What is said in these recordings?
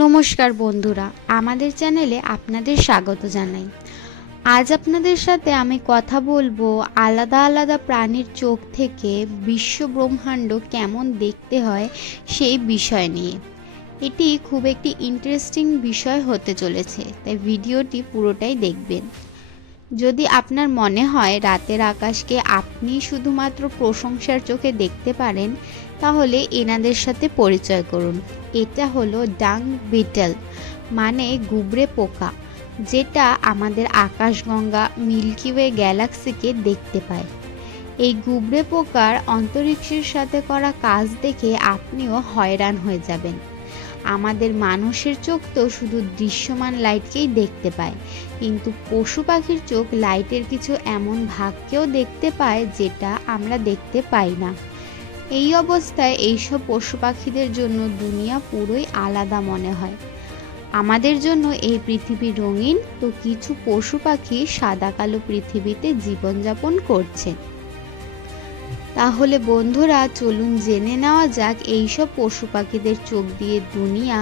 নমস্কার বন্ধুরা, আমাদের চ্যানেলে আপনাদের স্বাগত জানাই। আজ আপনাদের সাথে আমি কথা বলবো আলাদা আলাদা প্রাণীর চোখ থেকে বিশ্ব ব্রহ্মাণ্ড কেমন দেখতে হয় সেই বিষয় নিয়ে। এটি খুব একটি ইন্টারেস্টিং বিষয় হতে চলেছে, তাই ভিডিওটি পুরোটাই দেখবেন। যদি আপনার মনে হয় রাতের আকাশকে আপনি শুধুমাত্র প্রশংসার চোখে দেখতে পারেন, তাহলে এনাদের সাথে পরিচয় করুন। এটা হলো ডাং বিটল, মানে গুবরে পোকা, যেটা আমাদের আকাশগঙ্গা মিল্কি ওয়ে গ্যালাক্সিকে দেখতে পায়। এই গুবরে পোকার অন্তরিক্ষের সাথে করা কাজ দেখে আপনিও হয়রান হয়ে যাবেন। আমাদের মানুষের চোখ তো শুধু দৃশ্যমান লাইটকেই দেখতে পায়, কিন্তু পশু পাখির চোখ লাইটের কিছু এমন ভাগকেও দেখতে পায় যেটা আমরা দেখতে পাই না। এই অবস্থায় এইসব পশু পাখিদের জন্য দুনিয়া পুরোই আলাদা মনে হয়। আমাদের জন্য এই পৃথিবী রঙিন, তো কিছু পশু পাখি সাদা কালো পৃথিবীতে জীবনযাপন করছে। তাহলে বন্ধুরা, চলুন জেনে নেওয়া যাক এইসব পশু পাখিদের চোখ দিয়ে দুনিয়া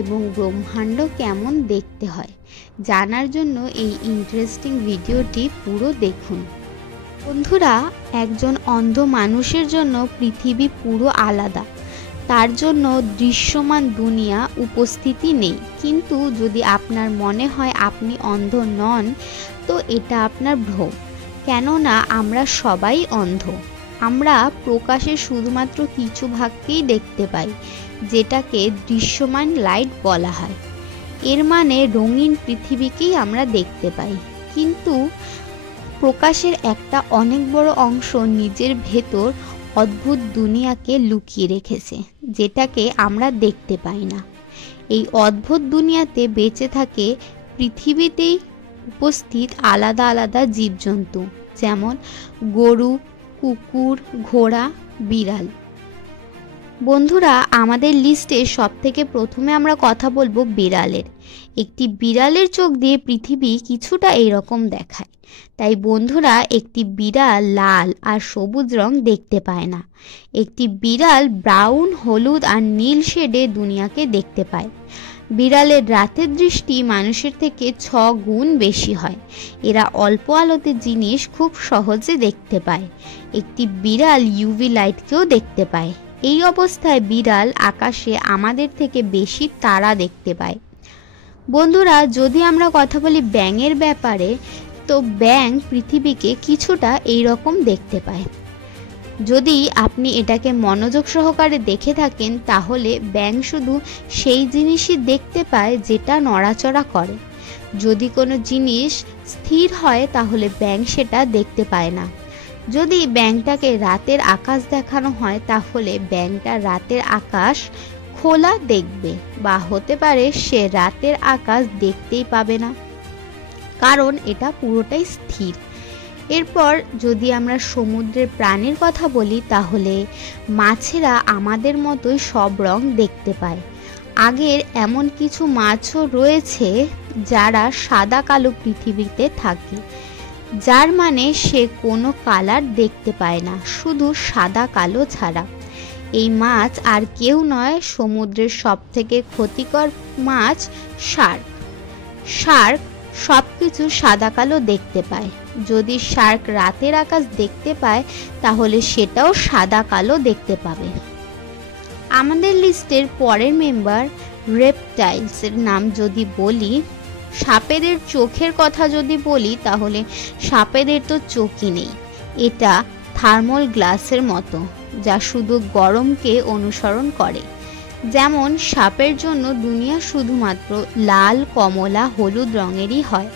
এবং ব্রহ্মাণ্ড কেমন দেখতে হয়। জানার জন্য এই ইন্টারেস্টিং ভিডিওটি পুরো দেখুন। বন্ধুরা, একজন অন্ধ মানুষের জন্য পৃথিবী পুরো আলাদা। তার জন্য দৃশ্যমান দুনিয়া উপস্থিতি নেই। কিন্তু যদি আপনার মনে হয় আপনি অন্ধ নন, তো এটা আপনার ভ্রম। কেননা আমরা সবাই অন্ধ। আমরা প্রকাশে শুধুমাত্র কিছু ভাগকেই দেখতে পাই, যেটাকে দৃশ্যমান লাইট বলা হয়। এর মানে রঙিন পৃথিবীকেই আমরা দেখতে পাই, কিন্তু প্রকাশের একটা অনেক বড় অংশ নিজের ভেতর অদ্ভুত দুনিয়াকে লুকিয়ে রেখেছে, যেটাকে আমরা দেখতে পাই না। এই অদ্ভুত দুনিয়াতে বেঁচে থাকে পৃথিবীতেই উপস্থিত আলাদা আলাদা জীবজন্তু, যেমন গরু, কুকুর, ঘোড়া, বিড়াল। বন্ধুরা, আমাদের লিস্টে সবথেকে প্রথমে আমরা কথা বলবো বিড়ালের। একটি বিড়ালের চোখ দিয়ে পৃথিবী কিছুটা এইরকম দেখায়। তাই বন্ধুরা, একটি বিড়াল লাল আর সবুজ রং দেখতে পায় না। একটি বিড়াল ব্রাউন, হলুদ আর নীল শেডে দুনিয়াকে দেখতে পায়। বিড়ালের রাতের দৃষ্টি মানুষের থেকে 6 গুণ বেশি হয়। এরা অল্প আলোতে জিনিস খুব সহজে দেখতে পায়। একটি বিড়াল ইউভি লাইটকেও দেখতে পায়। এই অবস্থায় বিড়াল আকাশে আমাদের থেকে বেশি তারা দেখতে পায়। বন্ধুরা, যদি আমরা কথা বলি ব্যাঙের ব্যাপারে, তো ব্যাঙ পৃথিবীকে কিছুটা এইরকম দেখতে পায়। যদি আপনি এটাকে মনোযোগ সহকারে দেখে থাকেন, তাহলে ব্যাঙ শুধু সেই জিনিসই দেখতে পায় যেটা নড়াচড়া করে। যদি কোনো জিনিস স্থির হয়, তাহলে ব্যাঙ সেটা দেখতে পায় না। যদি ব্যাঙটাকে রাতের আকাশ দেখানো হয়, তাহলে ব্যাঙটা রাতের আকাশ খোলা দেখবে, বা হতে পারে সে রাতের আকাশ দেখতেই পাবে না, কারণ এটা পুরোটাই স্থির। এরপর যদি আমরা সমুদ্রের প্রাণীর কথা বলি, তাহলে মাছেরা আমাদের মতোই সব রং দেখতে পায়। আগের এমন কিছু মাছও রয়েছে যারা সাদা কালো পৃথিবীতে থাকে, যার মানে সে কোনো কালার দেখতে পায় না, শুধু সাদা কালো ছাড়া। এই মাছ আর কেউ নয়, সমুদ্রের সবথেকে ক্ষতিকর মাছ শার্ক। শার্ক সব কিছু সাদা কালো দেখতে পায়। যদি শার্ক রাতের আকাশ দেখতে পায়, তাহলে সেটাও সাদা কালো দেখতে পাবে। আমাদের লিস্টের পরের মেম্বার রেপটাইলসের নাম যদি বলি, সাপেদের চোখের কথা যদি বলি, তাহলে সাপেদের তো চোখই নেই। এটা থার্মাল গ্লাসের মতো, যা শুধু গরমকে অনুসরণ করে। যেমন সাপের জন্য দুনিয়া শুধুমাত্র লাল, কমলা, হলুদ রঙেরই হয়,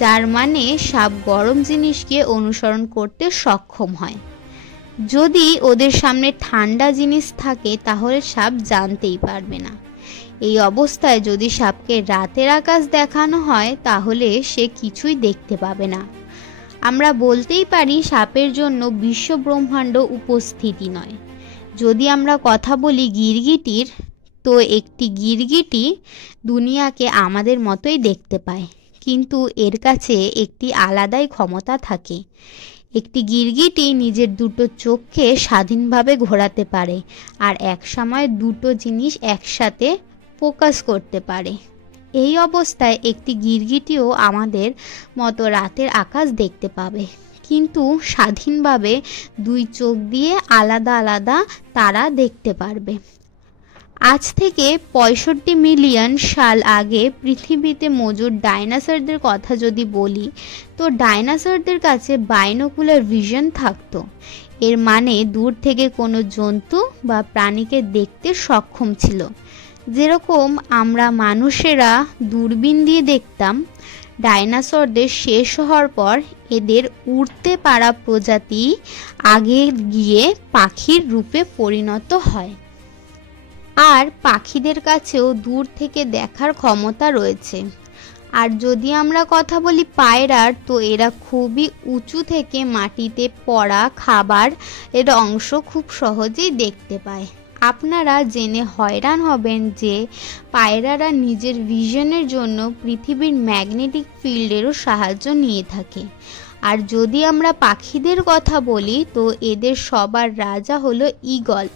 যার মানে সাপ গরম জিনিসকে অনুসরণ করতে সক্ষম হয়। যদি ওদের সামনে ঠান্ডা জিনিস থাকে, তাহলে সাপ জানতেই পারবে না। এই অবস্থায় যদি সাপকে রাতের আকাশ দেখানো হয়, তাহলে সে কিছুই দেখতে পাবে না। আমরা বলতেই পারি সাপের জন্য বিশ্ব ব্রহ্মাণ্ড উপস্থিতি নয়। যদি আমরা কথা বলি গিরগিটির, তো একটি গিরগিটি দুনিয়াকে আমাদের মতোই দেখতে পায়, কিন্তু এর কাছে একটি আলাদাই ক্ষমতা থাকে। একটি গিরগিটি নিজের দুটো চোখকে স্বাধীনভাবে ঘোরাতে পারে, আর এক সময় দুটো জিনিস একসাথে ফোকাস করতে পারে। এই অবস্থায় একটি গিরগিটিও আমাদের মতো রাতের আকাশ দেখতে পাবে, কিন্তু স্বাধীনভাবে দুই চোখ দিয়ে আলাদা আলাদা তারা দেখতে পারবে। আজ থেকে 65 মিলিয়ন সাল আগে পৃথিবীতে মজুদ ডাইনোসরদের কথা যদি বলি, তো ডাইনোসরদের কাছে বাইনোকুলার ভিশন থাকতো। এর মানে দূর থেকে কোনো জন্তু বা প্রাণীকে দেখতে সক্ষম ছিল। যেরকম আমরা মানুষেরা দূরবীন দিয়ে দেখতাম, ডাইনোসরদের শেষ হওয়ার পর এদের উড়তে পারা প্রজাতি আগে গিয়ে পাখির রূপে পরিণত হয়। আর পাখিদের কাছেও দূর থেকে দেখার ক্ষমতা রয়েছে। আর যদি আমরা কথা বলি পায়রার, তো এরা খুবই উঁচু থেকে মাটিতে পড়া খাবার এর অংশ খুব সহজেই দেখতে পায়। আপনারা জেনে হয়রান হবেন যে পায়রারা নিজের ভিশনের জন্য পৃথিবীর ম্যাগনেটিক ফিল্ডেরও সাহায্য নিয়ে থাকে। আর যদি আমরা পাখিদের কথা বলি, তো এদের সবার রাজা হলো ঈগল,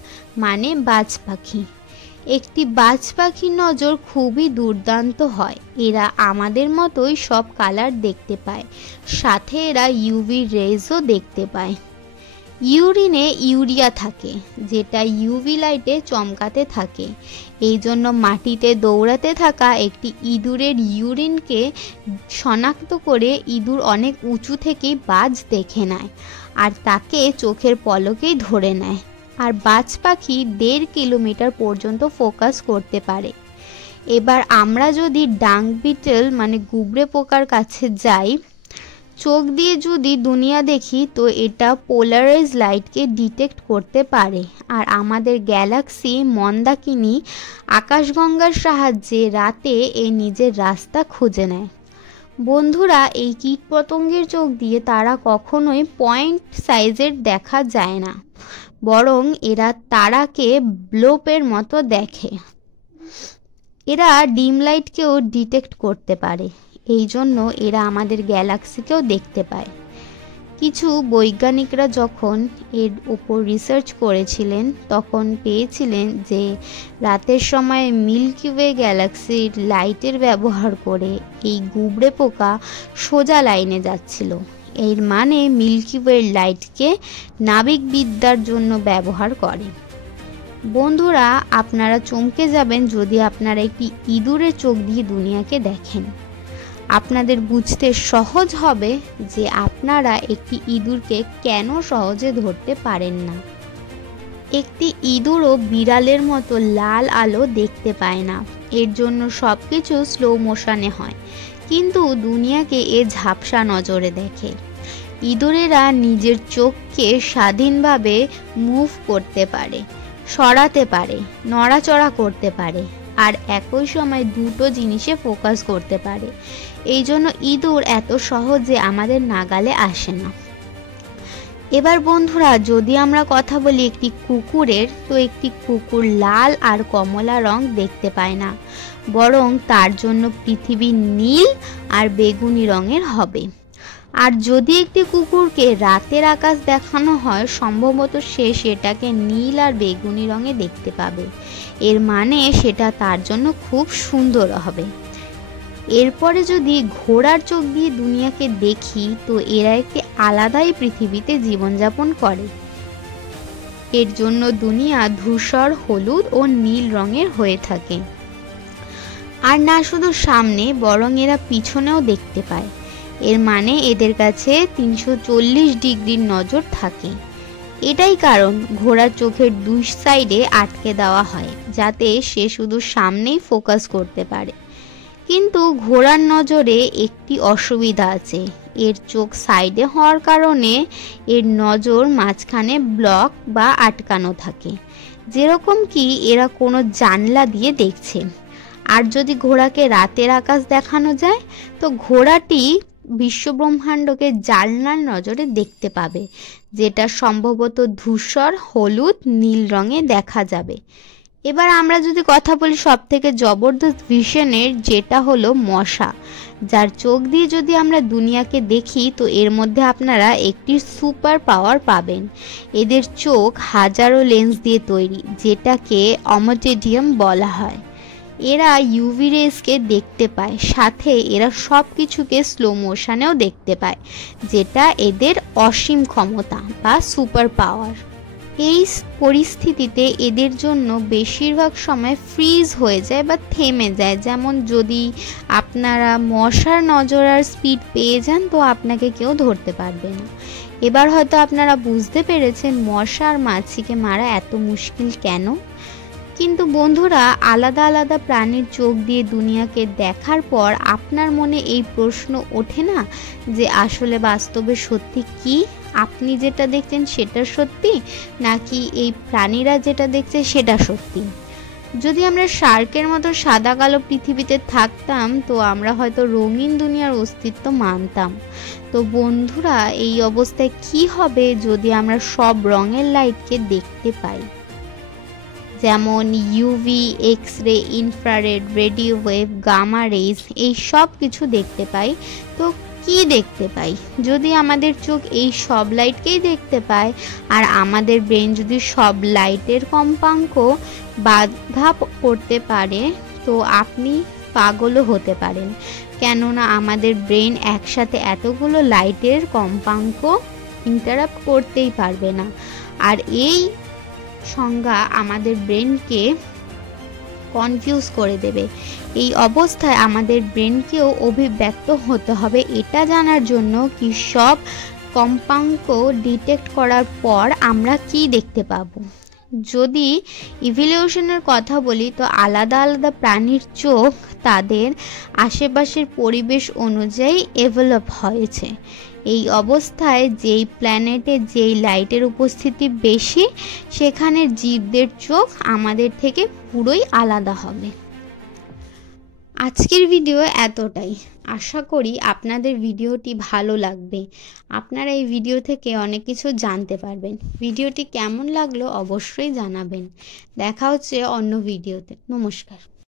মানে বাজ পাখি। একটি বাজ পাখির নজর খুবই দুর্দান্ত হয়। এরা আমাদের মতোই সব কালার দেখতে পায়, সাথে এরা ইউভি রেজও দেখতে পায়। ইউরিনে ইউরিয়া থাকে, যেটা ইউভি লাইটে চমকাতে থাকে। এই জন্য মাটিতে দৌড়াতে থাকা একটি ইঁদুরের ইউরিনকে শনাক্ত করে ইঁদুর অনেক উঁচু থেকেই বাজ দেখে নেয়, আর তাকে চোখের পলকেই ধরে নেয়। আর বাজ পাখি 1.5 কিলোমিটার পর্যন্ত ফোকাস করতে পারে। এবার আমরা যদি ডাং বিটল মানে গুবরে পোকার কাছে যাই, চোখ দিয়ে যদি দুনিয়া দেখি, তো এটা পোলারাইজ লাইটকে ডিটেক্ট করতে পারে। আর আমাদের গ্যালাক্সি মন্দাকিনী আকাশগঙ্গার সাহায্যে রাতে নিজের রাস্তা খুঁজে নেয়। বন্ধুরা, এই কীটপতঙ্গের চোখ দিয়ে তারা কখনোই পয়েন্ট সাইজের দেখা যায় না, বরং এরা তারাকে ব্লোপের মতো দেখে। এরা ডিম লাইটকেও ডিটেক্ট করতে পারে, এই জন্য এরা আমাদের গ্যালাক্সিকেও দেখতে পায়। কিছু বৈজ্ঞানিকরা যখন এর উপর রিসার্চ করেছিলেন, তখন পেয়েছিলেন যে রাতের সময় মিল্কি ওয়ে গ্যালাক্সির লাইটের ব্যবহার করে এই গুবরে পোকা সোজা লাইনে যাচ্ছিল। এর মানে মিল্কি ওয়ের লাইটকে নাবিকবিদ্যার জন্য ব্যবহার করে। বন্ধুরা, আপনারা চমকে যাবেন যদি আপনারা একটি ইঁদুরের চোখ দিয়ে দুনিয়াকে দেখেন। আপনাদের বুঝতে সহজ হবে যে আপনারা একটি ইঁদুরকে কেন সহজে ধরতে পারেন না। একটি ইঁদুরও বিড়ালের মতো লাল আলো দেখতে পায় না, এর জন্য সব কিছু স্লো মোশনে হয়, কিন্তু দুনিয়াকে ঝাপসা নজরে দেখে। ইঁদুরেরা নিজের চোখকে স্বাধীনভাবে মুভ করতে পারে, সরাতে পারে, নড়াচড়া করতে পারে, আর একই সময় দুটো জিনিসে ফোকাস করতে পারে। এই জন্য ইঁদুর এত সহজে আমাদের নাগালে আসে না। এবার বন্ধুরা, যদি আমরা কথা বলি একটি কুকুরের, তো একটি কুকুর লাল আর কমলা রং দেখতে পায় না, বরং তার জন্য পৃথিবী নীল আর বেগুনি রঙের হবে। আর যদি একটি কুকুরকে রাতের আকাশ দেখানো হয়, সম্ভবত সে সেটাকে নীল আর বেগুনি রঙে দেখতে পাবে। এর মানে সেটা তার জন্য খুব সুন্দর হবে। এরপরে যদি ঘোড়ার চোখ দিয়ে দুনিয়াকে দেখি, তো এরা একটি আলাদাই পৃথিবীতে জীবনযাপন করে। এর জন্য দুনিয়া ধূসর, হলুদ ও নীল রঙের হয়ে থাকে। আর না শুধু সামনে, বরং এরা পিছনেও দেখতে পায়। এর মানে এদের কাছে 340 ডিগ্রির নজর থাকে। এটাই কারণ ঘোড়ার চোখের দুই সাইডে আটকে দেওয়া হয়, যাতে সে শুধু সামনেই ফোকাস করতে পারে। কিন্তু ঘোড়ার নজরে একটি অসুবিধা আছে, এর চোখ সাইডে হওয়ার কারণে এর নজর মাঝখানে ব্লক বা আটকানো থাকে, যেরকম কি এরা কোনো জানলা দিয়ে দেখছে। আর যদি ঘোড়াকে রাতের আকাশ দেখানো যায়, তো ঘোড়াটি বিশ্বব্রহ্মাণ্ডকে জানলার নজরে দেখতে পাবে, যেটা সম্ভবত ধূসর, হলুদ, নীল রঙে দেখা যাবে। এবার আমরা যদি কথা বলি সবথেকে জবরদস্ত ভিশনের, যেটা হলো মশা, যার চোখ দিয়ে যদি আমরা দুনিয়াকে দেখি, তো এর মধ্যে আপনারা একটি সুপার পাওয়ার পাবেন। এদের চোখ হাজারো লেন্স দিয়ে তৈরি, যেটাকে অমোটেডিয়াম বলা হয়। এরা ইউভি রেসকে দেখতে পায়, সাথে এরা সব কিছুকে স্লো মোশনেও দেখতে পায়, যেটা এদের অসীম ক্ষমতা বা সুপার পাওয়ার। এই পরিস্থিতিতে এদের জন্য বেশিরভাগ সময় ফ্রিজ হয়ে যায় বা থেমে যায়। যেমন যদি আপনারা মশার নজর আর স্পিড পেয়ে যান, তো আপনাকে কেউ ধরতে পারবে না। এবার হয়তো আপনারা বুঝতে পেরেছেন মশা আর মাছিকে মারা এত মুশকিল কেন। কিন্তু বন্ধুরা, আলাদা আলাদা প্রাণীর চোখ দিয়ে দুনিয়াকে দেখার পর আপনার মনে এই প্রশ্ন ওঠে না যে আসলে বাস্তবে সত্যি কি? আপনি যেটা দেখছেন সেটা সত্যি, নাকি এই প্রাণীরা যেটা দেখছে সেটা সত্যি? যদি আমরা শার্কের মতো সাদা কালো পৃথিবীতে থাকতাম, তো আমরা হয়তো রঙিন দুনিয়ার অস্তিত্ব মানতাম। তো বন্ধুরা, এই অবস্থায় কি হবে যদি আমরা সব রঙের লাইটকে দেখতে পাই? যেমন UV, X ray, infrared, radio wave, gamma rays, এই সব কিছু দেখতে পাই। তো কি দেখতে পাই? যদি আমাদের চোখ এই সব লাইটকেই দেখতে পায়, আর আমাদের ব্রেন যদি সব লাইটের কম্পাঙ্ক বাধা করতে পারে, তো আপনি পাগলও হতে পারেন। কেননা আমাদের ব্রেন একসাথে এতগুলো লাইটের কম্পাঙ্ক ইন্টারাপ্ট করতেই পারবে না। আর এই সংজ্ঞা আমাদের ব্রেনকে কনফিউজ করে দেবে। এই অবস্থায় আমাদের ব্রেনকেও অভিব্যক্ত হতে হবে এটা জানার জন্য কি সব কম্পাঙ্ক ডিটেক্ট করার পর আমরা কি দেখতে পাবো। যদি ইভলিউশনের কথা বলি, তো আলাদা আলাদা প্রাণীর চোখ তাদের আশেপাশের পরিবেশ অনুযায়ী ডেভেলপ হয়েছে। এই অবস্থায় যেই প্ল্যানেটে যেই লাইটের উপস্থিতি বেশি, সেখানের জীবদের চোখ আমাদের থেকে পুরোই আলাদা হবে। আজকের ভিডিও এতটাই। আশা করি আপনাদের ভিডিওটি ভালো লাগবে। আপনারা এই ভিডিও থেকে অনেক কিছু জানতে পারবেন। ভিডিওটি কেমন লাগলো অবশ্যই জানাবেন। দেখা হচ্ছে অন্য ভিডিওতে। নমস্কার।